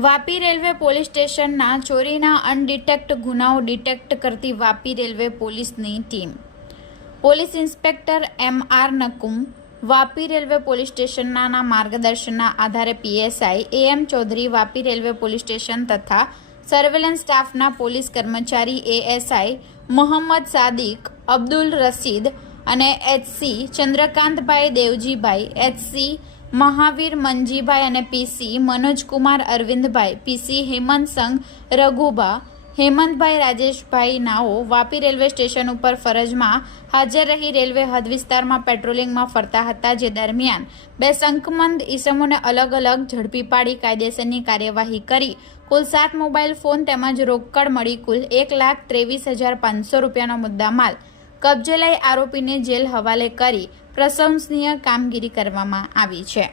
Vapi railway police સ્ટેશનના ચોરીના અનડિટેક્ટ ગુનાઓ ડિટેક્ટ કરતી વાપી રેલવે પોલીસની team. Police inspector M R Nakum, Vapi railway police સ્ટેશનના માર્ગદર્શનના આધારે PSI A M Chaudhari, Vapi railway police station તથા સર્વેલન્સ સ્ટાફના પોલીસ કર્મચારી એએસઆઈ મોહમ્મદ સાદિક, અબ્દુલ રસીદ અને એચસી ચંદ્રકાંતભાઈ દેવજીભાઈ એચસી મહાવીર મનજીભાઈ અને પીસી મનોજકુમાર અરવિંદભાઈ પીસી હેમંત સંઘ રઘુબા, હેમંતભાઈ રાજેશભાઈ નાઓ વાપી રેલવે સ્ટેશન ઉપર ફરજમાં હાજર રહી રેલવે હદ વિસ્તારમાં પેટ્રોલિંગમાં ફરતા હતા જે દરમિયાન બે શંકમંદ ઈસમોને અલગ અલગ ઝડપી પાડી કાયદેસરની કાર્યવાહી કરી. કુલ સાત મોબાઈલ ફોન તેમજ રોકડ મળી કુલ એક લાખ ત્રેવીસ હજાર પાંચસો રૂપિયાનો મુદ્દામાલ કબજે લઈ આરોપીને જેલ હવાલે કરી પ્રશંસનીય કામગીરી કરવામાં આવી છે.